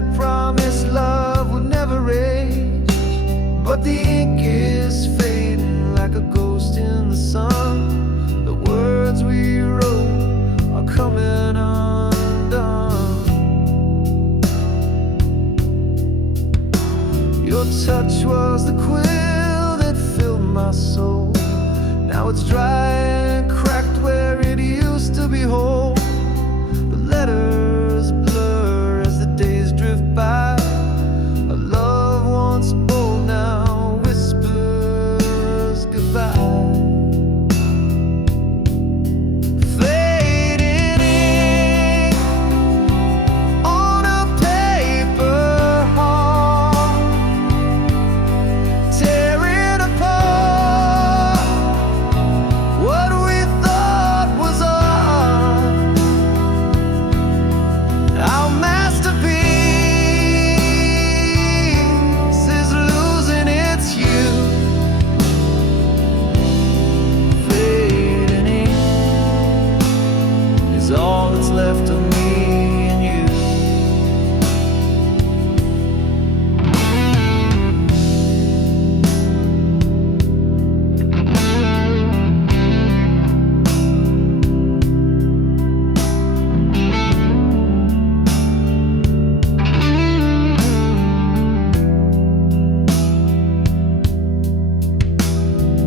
that promised love would never age. But the ink is fading like a ghost in the sun. The words we wrote are coming undone. Your touch was the quill that filled my soul. Now it's dry and cracked where it used to be whole. The letters blur as the days drift by. A love once bold now whispers goodbye. Fading ink on a paper heart, tearing apart what we thought was art. Our masterpiece is losing its hue. Fading ink is all that's left of me and you.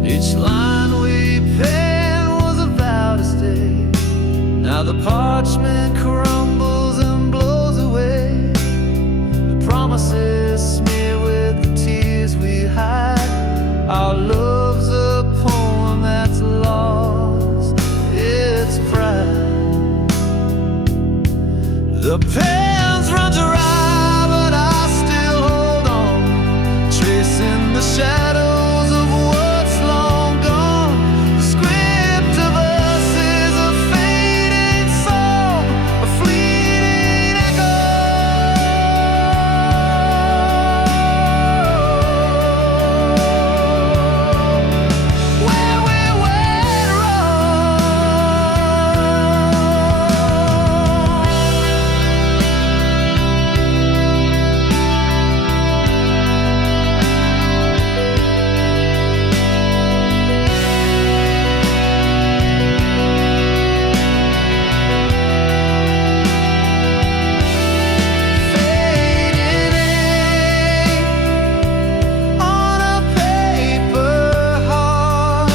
Each line we penned was a vow to stay. Now the parchment crumbles and blows away. The promises smear with the tears we hide. Our love's a poem that's lost its pride. The pen's run dry, but I still hold on, tracing the shadows of what's long gone. The script of us is a fading song, a fleeting echo. Where we went wrong. Fading ink on a paper heart,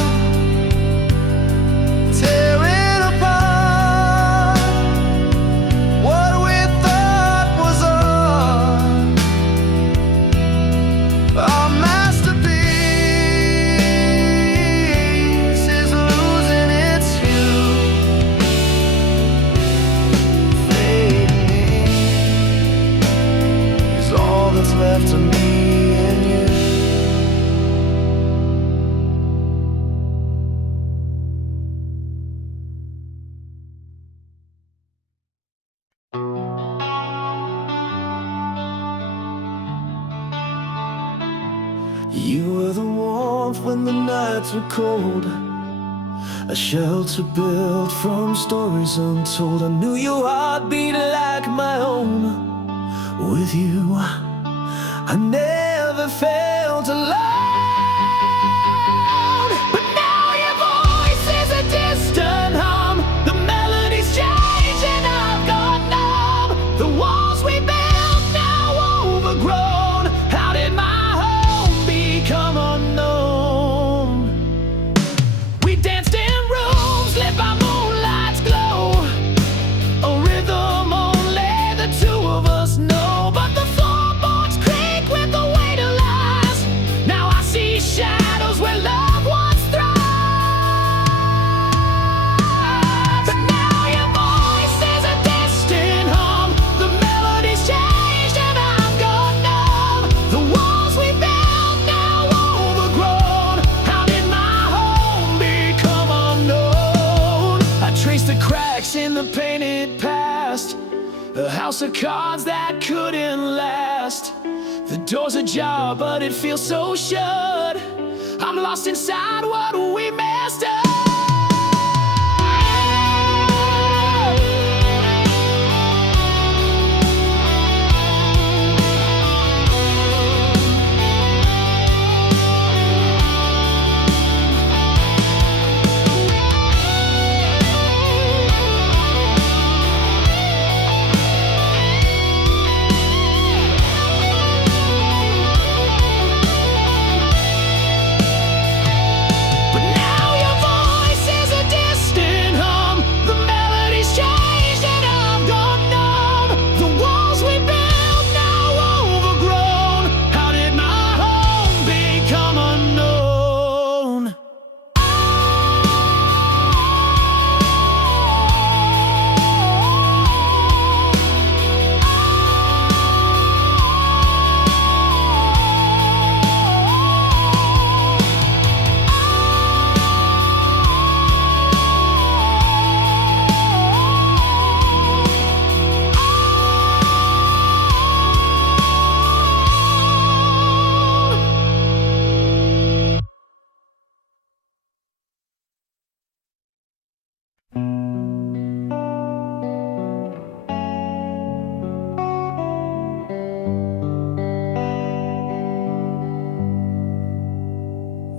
tearing apart what we thought was art. Our masterpiece is losing its hue. Fading is all that's left of me and you. You were the warmth when the nights were cold, a shelter built from stories untold. I knew your heart beat like my own. With you, I never felt alone. But now your voice is a distant hum. The melodies change and I've got numb. The walls we built now overgrown. How did my home become unknown? We danced in rooms lit by moonlight's glow, a rhythm only the two of us know. But the floorboards creak with the weight of lies. Now I see shadows where love once thrived. But now your voice is a distant hum. The melodies changed and I've got numb. The walls we built now overgrown. How did my home become unknown? I traced the cracks in the painted past, a house of cards that couldn't last. The door's ajar, but it feels so shut. I'm lost inside what we messed up.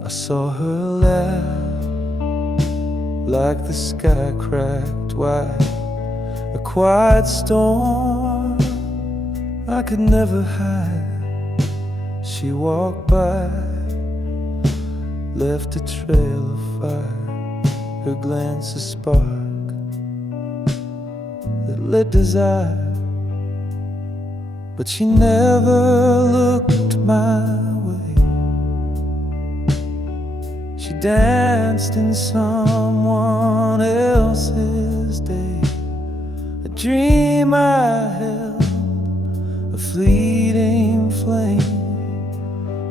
I saw her laugh like the sky cracked wide, a quiet storm I could never hide. She walked by, left a trail of fire, her glance a spark that lit desire. But she never looked my way. She danced in someone else's day, a dream I held, a fleeting flame,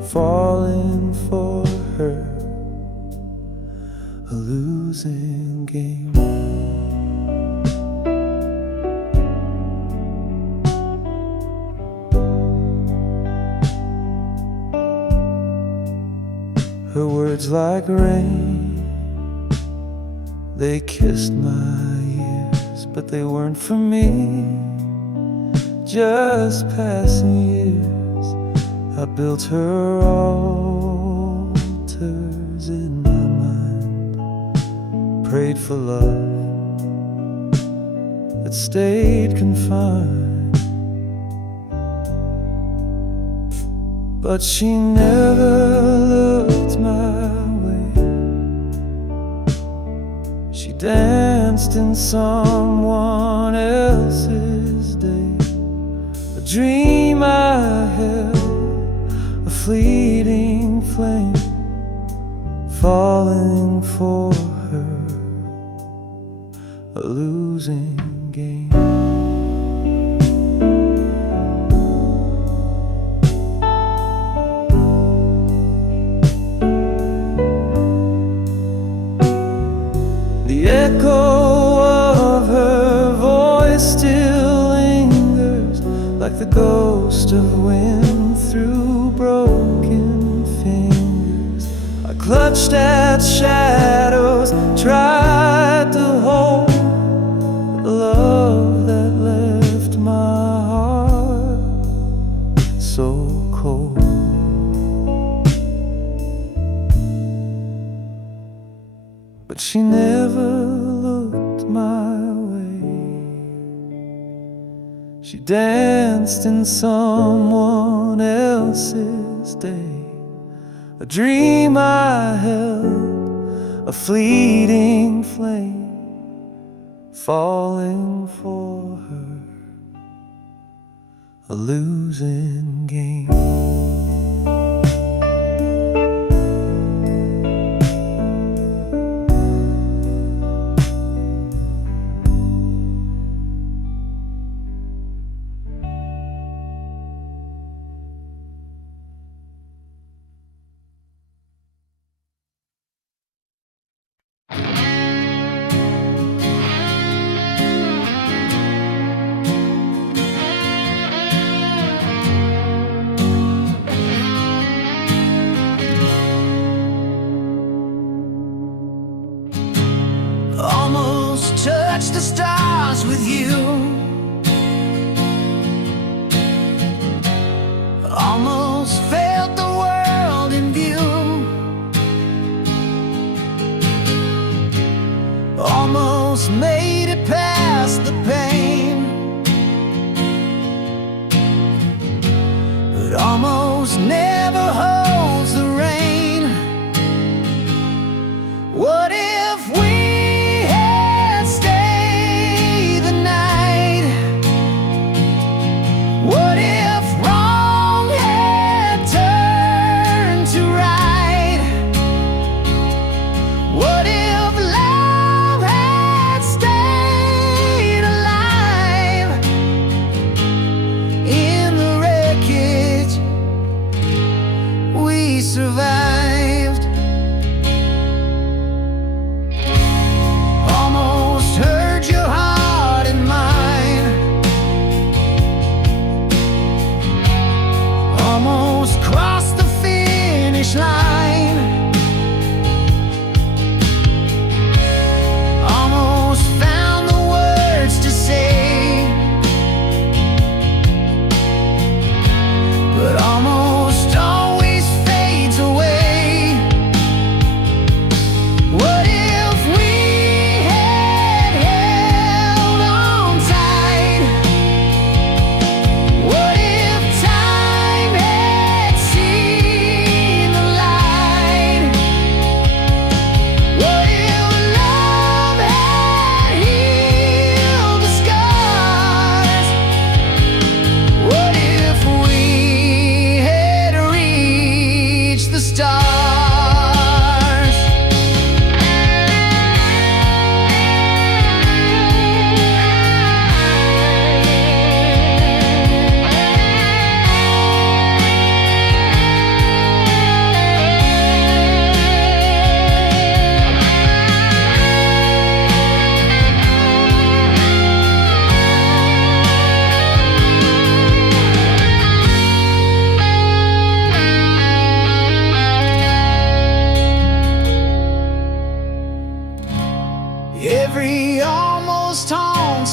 falling for her, a losing game. Her words like rain, they kissed my ears, but they weren't for me, just passing years. I built her altars in my mind, prayed for love that stayed confined. But she never looked my way. She danced in someone else's day, a dream I held, a fleeting flame, falling for her, a losing game. The echo of her voice still lingers, like the ghost of wind through broken fingers. I clutched at shadows, tried to hold the love that left my heart so cold. But she never looked my way. She danced in someone else's day, a dream I held, a fleeting flame, falling for her, a losing game. Almost touched the stars with you, almost felt the world in view, almost made it past the pain, but almost never holds the rain. What if we what if wrong had turned to right? What if love had stayed?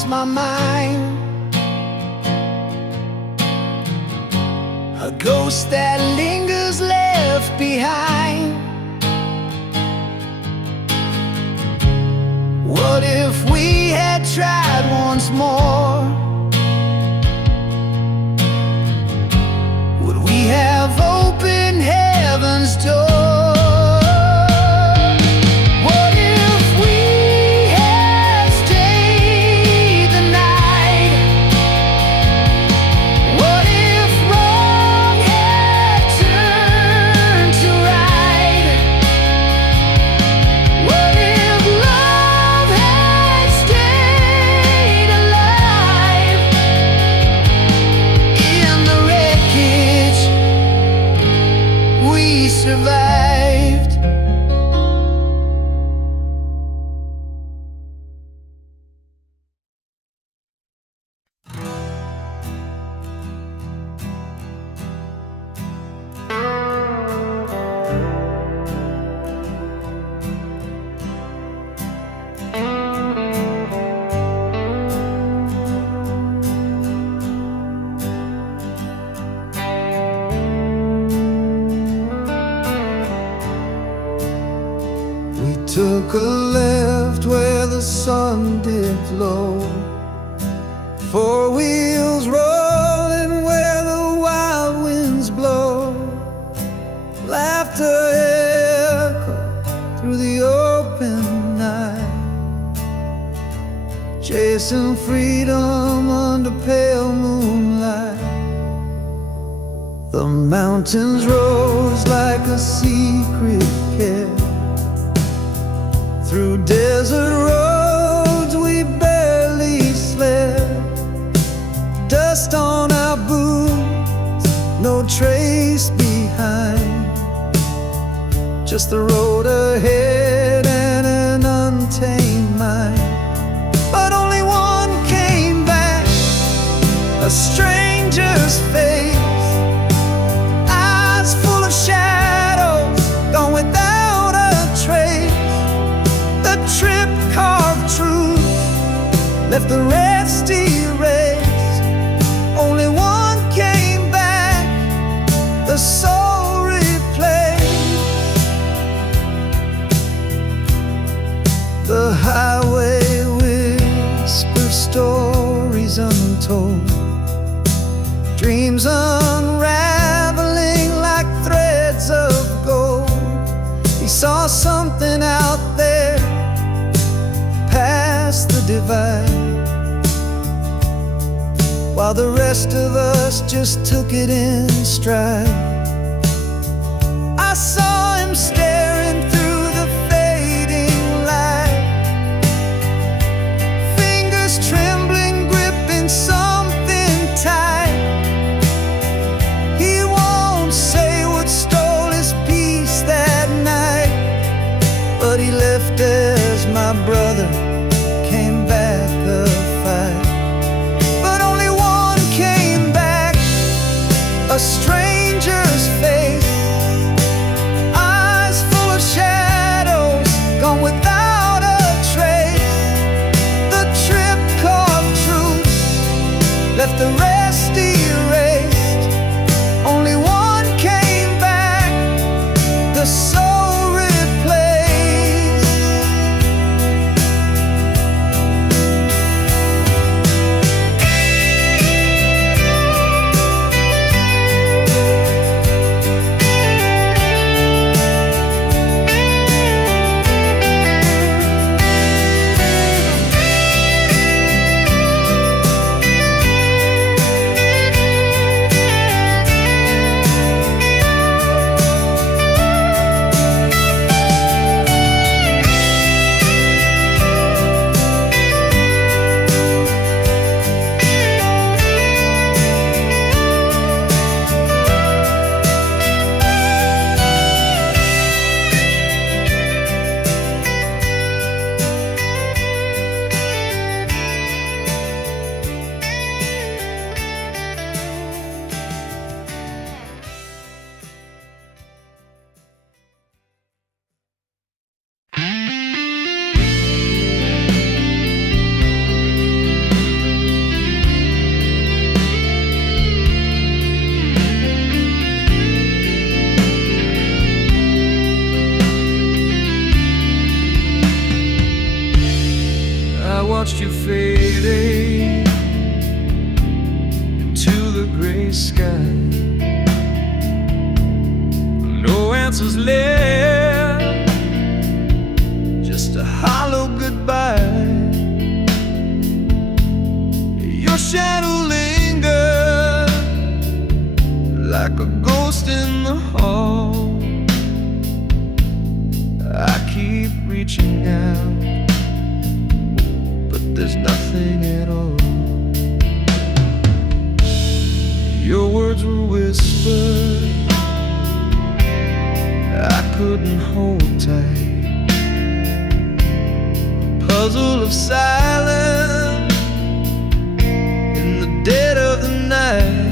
lost my mind. A ghost that lingers left behind. What if we had tried once more? Would we have opened heaven's door? Survived. Took a left where the sun dipped low, 4 wheels rolling where the wild winds blow. Laughter echoed through the open night, chasing freedom under pale moonlight. The mountains rose like a secret care. Through desert roads we barely slept. Dust on our boots, no trace behind. Just the road ahead and an untamed mind. But only one came back, a stranger's face. Eyes full of shadows, gone without a trace. The trip carved truth, left the rest erased. Only one came back, the soul replaced. The highway whispers stories untold, dreams unraveling like threads of gold. He saw something out there past the divide, while the rest of us just took it in stride. I saw him staring through the fading light, fingers trembling, gripping something tight. He won't say what stole his peace that night, but he left as my brother, came back a fight. But only one came back, a stranger watched you fading into the gray sky. No answers left, just a hollow goodbye. Your shadow lingered like a ghost in the hall. I keep reaching out, but there's nothing at all. Your words were whispered, I couldn't hold tight. Puzzle of silence in the dead of the night.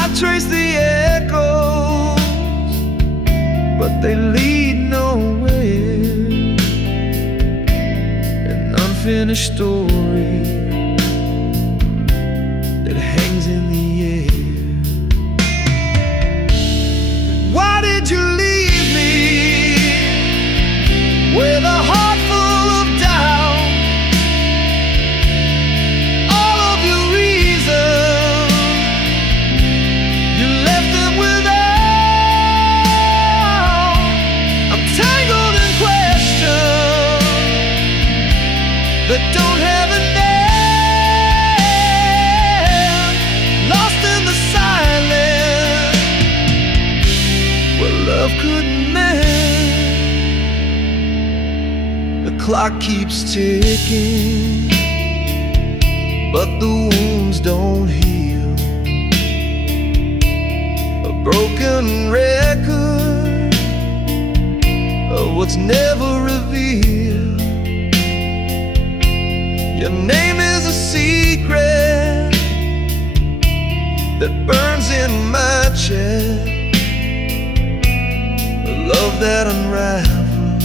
I trace the echoes, but they lead nowhere. An unfinished story that hangs in the air. Why did you leave me with a heart full of doubt? All of your reasons, you left them without. I'm tangled in questions that don't have a name, lost in the silence where love couldn't mend. The clock keeps ticking, but the wounds don't heal. A broken record of what's never revealed. Your name is a secret that burns in my chest. A love that unravels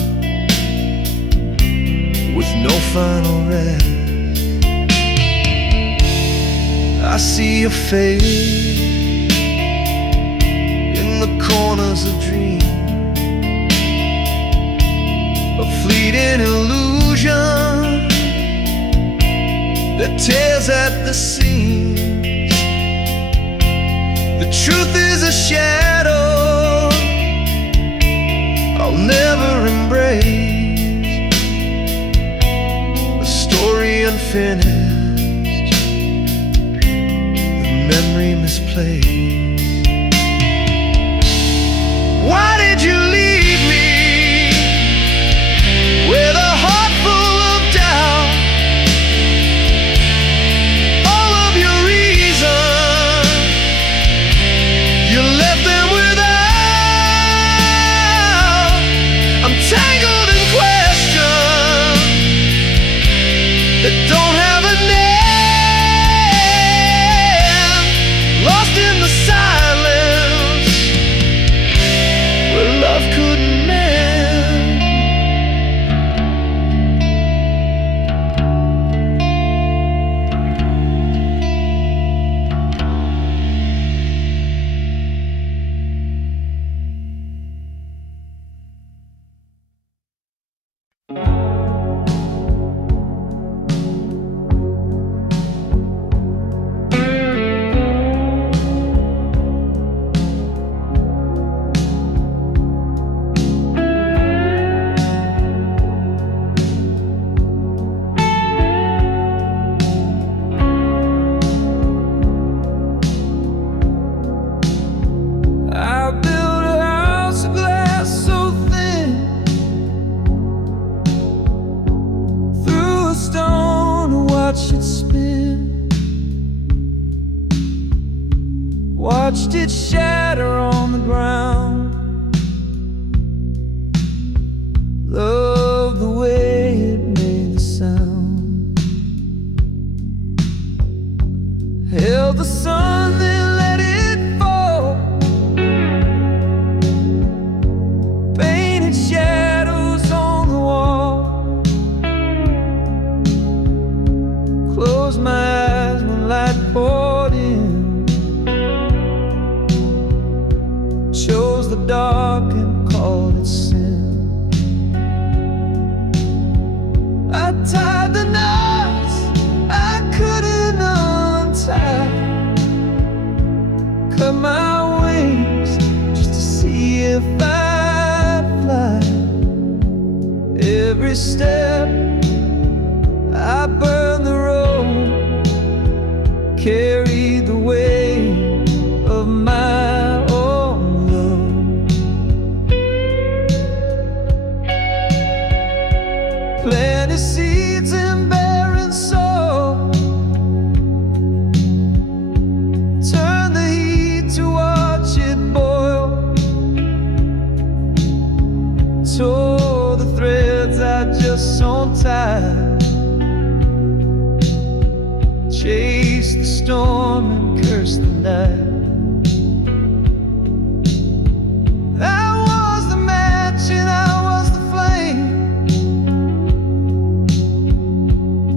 with no final rest. I see your face in the corners of dreams, a fleeting illusion that tears at the seams. The truth is a shadow I'll never embrace, a story unfinished, the memory misplaced. Why did you leave me with a heart full of doubt? All of your reasons, you left them without. if I'd fly. Every step I burn the road, carry the weight of my own love. Planted seeds in barren soil, turn the heat to watch it boil. Tore the threads I just sewn tight, chase the storm and curse the night. I was the match and I was the flame,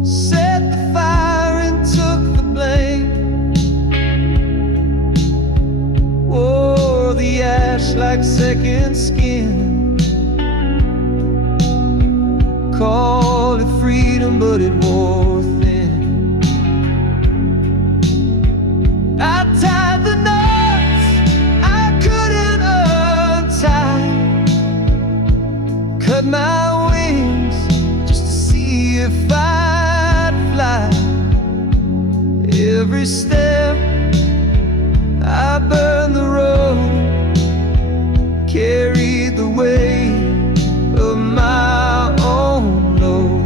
set the fire and took the blame. Wore the ash like second skin, called it freedom but it wore thin. I tied the knots I couldn't untie, cut my wings just to see if I'd fly. Every step I burned the road, carried the weight of my own load.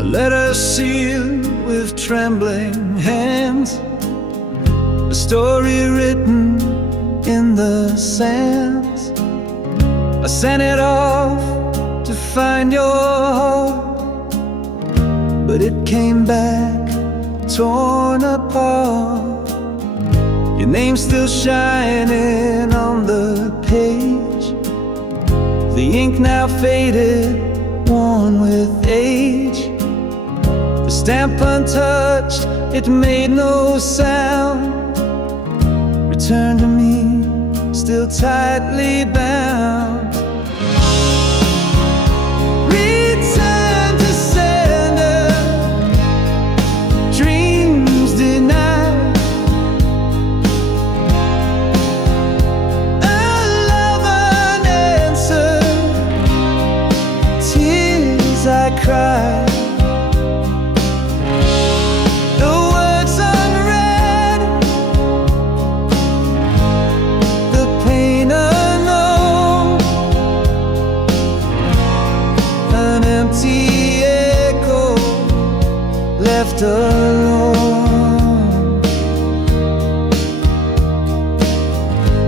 A letter sealed with trembling hands, a story written in the sands. I sent it off to find your heart, but it came back torn apart. Your name's still shining on the page, the ink now faded, worn with age. The stamp untouched, it made no sound. Return to me, still tightly bound. Return to sender, dreams denied. A love unanswered, tears I cried. Left alone,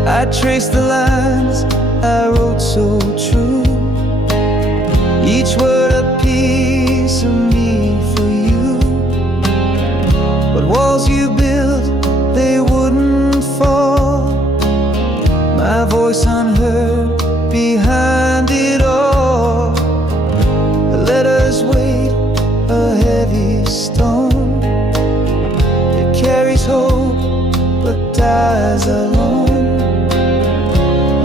I traced the lines I wrote so true, each word a piece of me for you. But walls you built, they wouldn't fall, my voice unheard behind it all. The letters weighed a heavy stone, it carries hope but dies alone.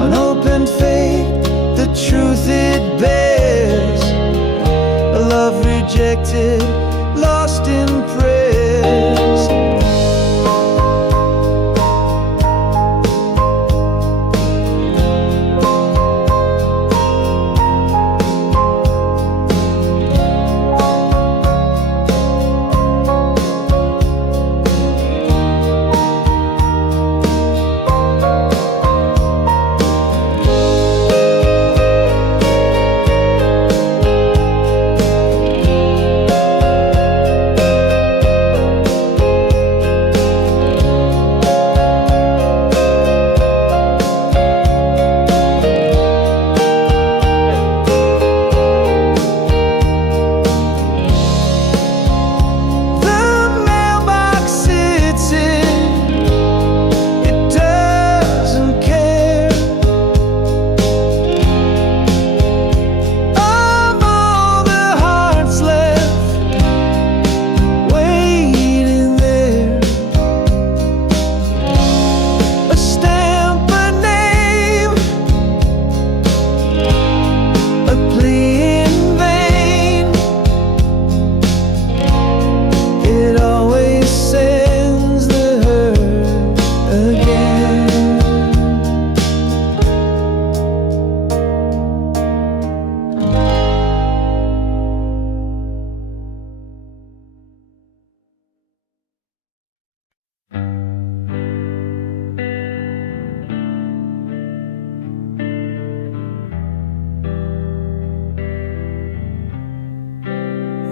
Unopened fate, the truth it bears, a love rejected, lost in prayers.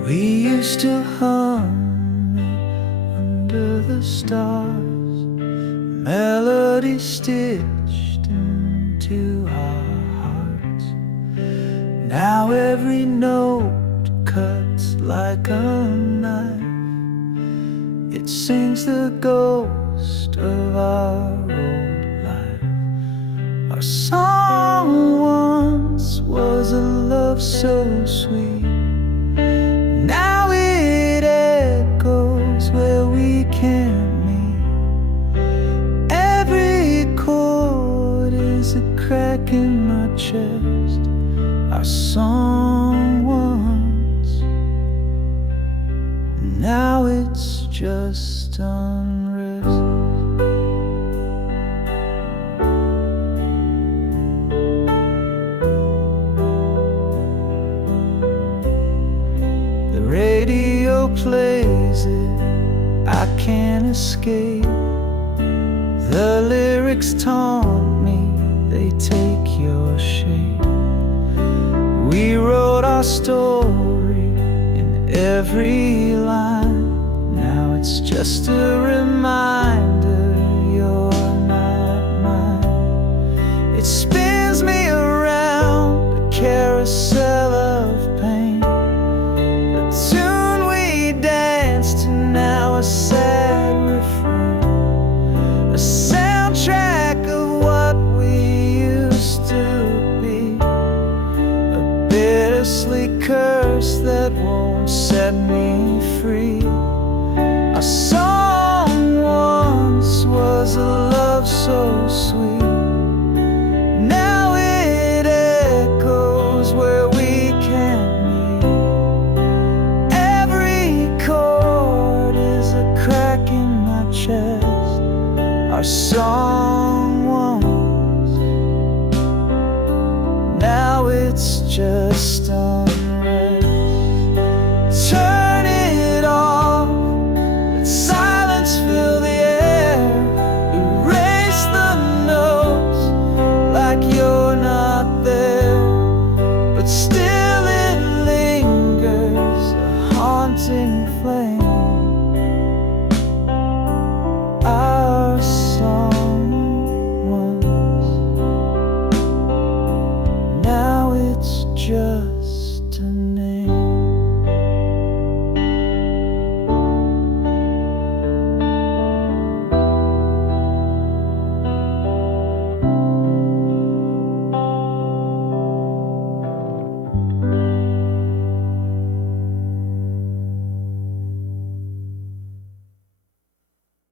We used to hum under the stars, melodies stitched into our hearts. Now every note cuts like a knife. It sings the ghost of our old life. Our song once was a love so sweet. Now it echoes where we can't meet. Every chord is a crack in my chest. Our song once, now it's just unrest. The radio plays it, I can't escape. The lyrics taunt me, they take your shape. We wrote our story in every line. Now it's just a reminder you're not mine. It spins me around a carousel of pain. The tune we danced to, now a sad refrain. A soundtrack of what we used to be. A bittersweet curse that won't set me free. Our song once was a love so sweet. Now it echoes where we can't meet. Every chord is a crack in my chest. Our song once, now it's just